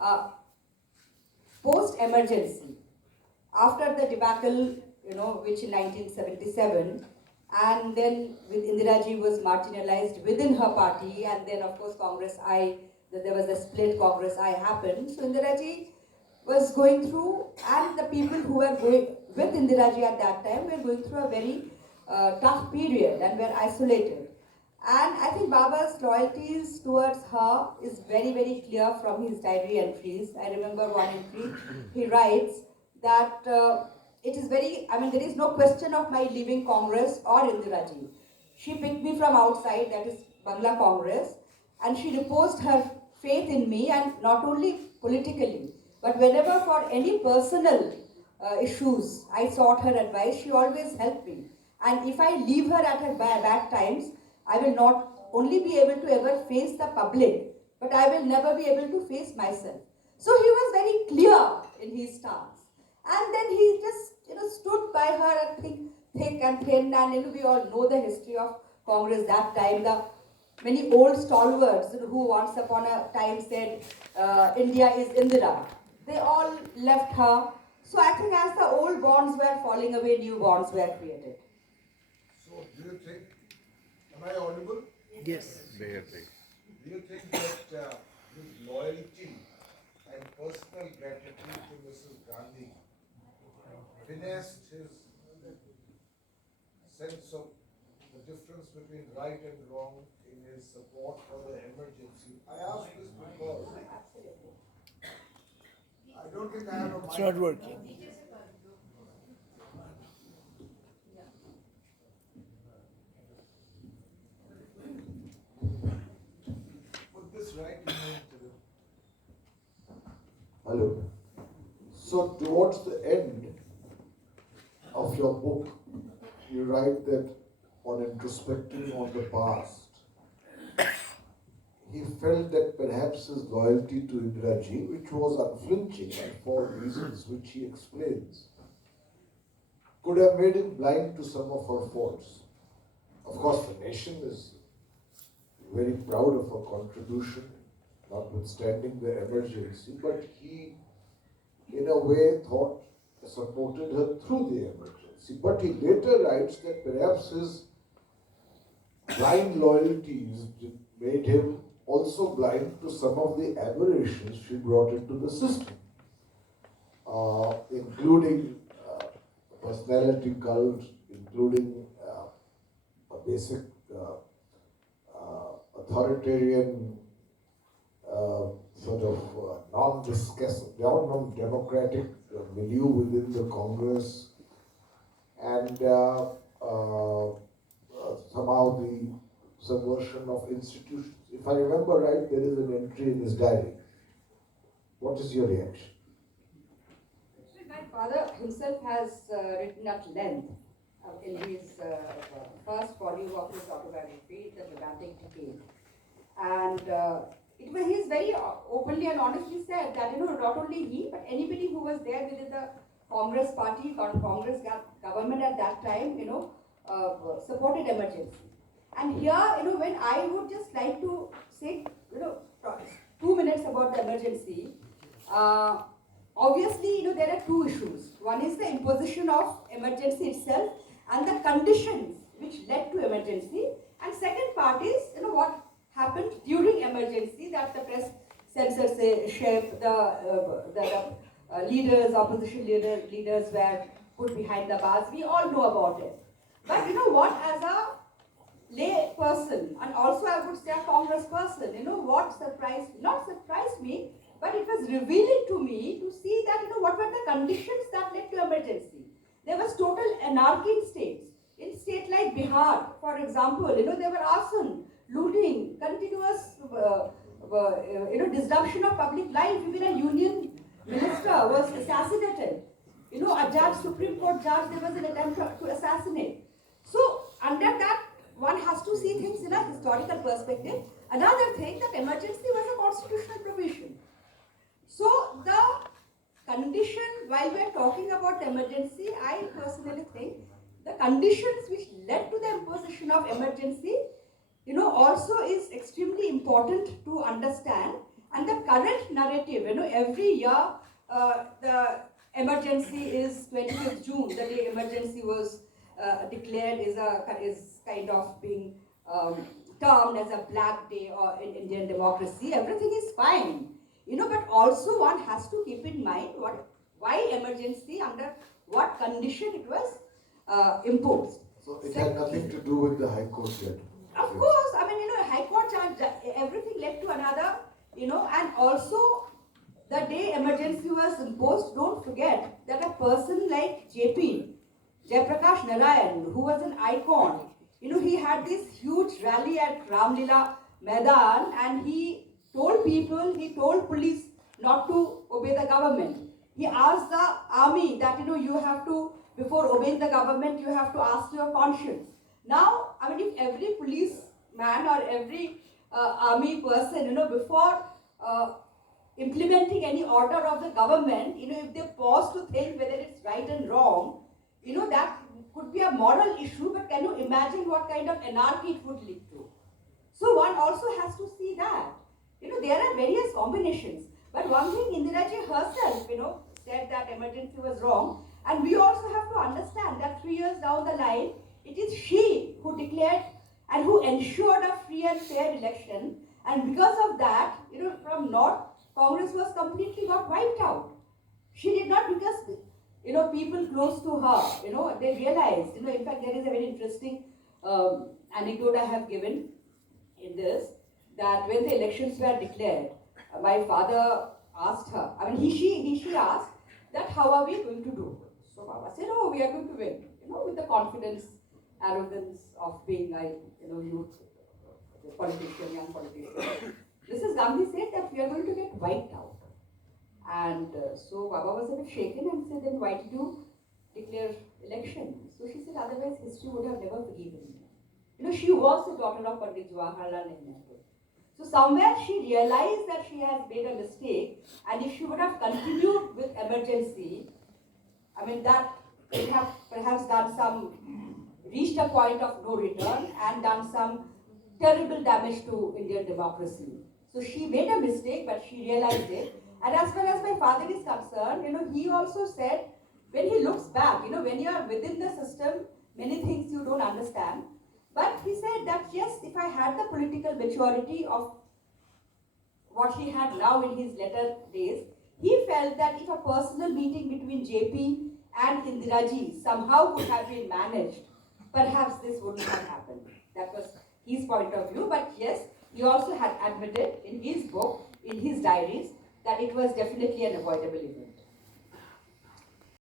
Uh, Post-emergency, after the debacle, which in 1977, and then with Indiraji was marginalized within her party, and then of course there was a split Congress I happened. So Indiraji was going through, and the people who were going with Indiraji at that time were going through a very tough period and were isolated. And I think Baba's loyalties towards her is very, very clear from his diary entries. I remember one entry, he writes that there is no question of my leaving Congress or Indiraji. She picked me from outside, that is Bangla Congress, and she reposed her faith in me, and not only politically, but whenever for any personal issues I sought her advice, she always helped me. And if I leave her at her bad times, I will not only be able to ever face the public, but I will never be able to face myself. So he was very clear in his stance. And then he just stood by her, thick and thin, and we all know the history of Congress that time. The many old stalwarts who once upon a time said India is Indira, they all left her. So I think as the old bonds were falling away, new bonds were created. So do you think, am I audible? Yes. Do you think that his loyalty and personal gratitude to Mrs. Gandhi finessed his sense of the difference between right and wrong in his support for the emergency? I ask this because I don't think I have a It's not working. Put this right in the Hello. So towards the end of your book, you write that on introspecting on the past, he felt that perhaps his loyalty to Indiraji, which was unflinching and for reasons which he explains, could have made him blind to some of her faults. Of course, the nation is very proud of her contribution, notwithstanding the emergency, but he, in a way, supported her through the emergency. But he later writes that perhaps his blind loyalties made him also blind to some of the aberrations she brought into the system, including personality cult, including a basic authoritarian non-democratic milieu within the Congress, and somehow the subversion of institutions. If I remember right, there is an entry in his diary. What is your reaction? My father himself has written at length in his first volume of his autobiography, The Gigantic Decade. And he's very openly and honestly said that, not only he, but anybody who was there within the Congress party, Congress government at that time, supported emergency. And here, when I would just like to say, 2 minutes about the emergency, obviously, there are two issues. One is the imposition of emergency itself and the conditions which led to emergency. And second part is, what happened during emergency, that the press censorship, the leaders, opposition leaders were put behind the bars. We all know about it. But what, as a lay person, and also I would say a Congress person, what not surprised me, but it was revealing to me to see that, what were the conditions that led to emergency. There was total anarchy in states. In state like Bihar, for example, there were arson, looting, continuous, disruption of public life. Even a union minister was assassinated. A judge, Supreme Court judge, there was an attempt to assassinate. So, under that, one has to see things in a historical perspective. Another thing, that emergency was a constitutional provision. So, the condition, while we are talking about emergency, I personally think the conditions which led to the imposition of emergency, also is extremely important to understand. And the current narrative, every year the emergency is 25th June, the day emergency was declared is kind of being termed as a black day or in Indian democracy. Everything is fine, but also one has to keep in mind why emergency, under what condition it was imposed. So it had nothing to do with the High Court yet. Of course, I mean, High Court charge, everything led to another, and also the day emergency was imposed, don't forget that a person like JP, Jayaprakash Narayan, who was an icon, he had this huge rally at Ramlila Maidan, and he told police not to obey the government. He asked the army that, you have to, before obeying the government, you have to ask your conscience. Now, I mean, if every policeman or every army person, before implementing any order of the government, if they pause to think whether it's right and wrong, that could be a moral issue, but can you imagine what kind of anarchy it would lead to? So one also has to see that. There are various combinations. But one thing, Indiraji herself, said that emergency was wrong. And we also have to understand that 3 years down the line, it is she who declared and who ensured a free and fair election. And because of that, from North, Congress was completely got wiped out. She did not, because, people close to her, they realized, in fact, there is a very interesting anecdote I have given in this, that when the elections were declared, my father asked her, I mean, she asked that how are we going to do? So Baba said, oh, we are going to win, with the confidence, arrogance of being a, youth, politician, young politician. Mrs. Gandhi said that we are going to get wiped out. And so Baba was a bit shaken and said, then why did you declare election? So she said, otherwise history would have never forgiven me. She was the daughter of Pandit Jawaharlal Nehru. So somewhere she realized that she has made a mistake, and if she would have continued with emergency, I mean, that would have perhaps reached a point of no return and done some terrible damage to Indian democracy. So she made a mistake, but she realized it. And as far as my father is concerned, he also said, when he looks back, when you are within the system, many things you don't understand. But he said that, yes, if I had the political maturity of what he had now in his later days, he felt that if a personal meeting between JP and Indiraji somehow could have been managed, perhaps this wouldn't have happened. That was his point of view. But yes, he also had admitted in his book, in his diaries, that it was definitely an avoidable event.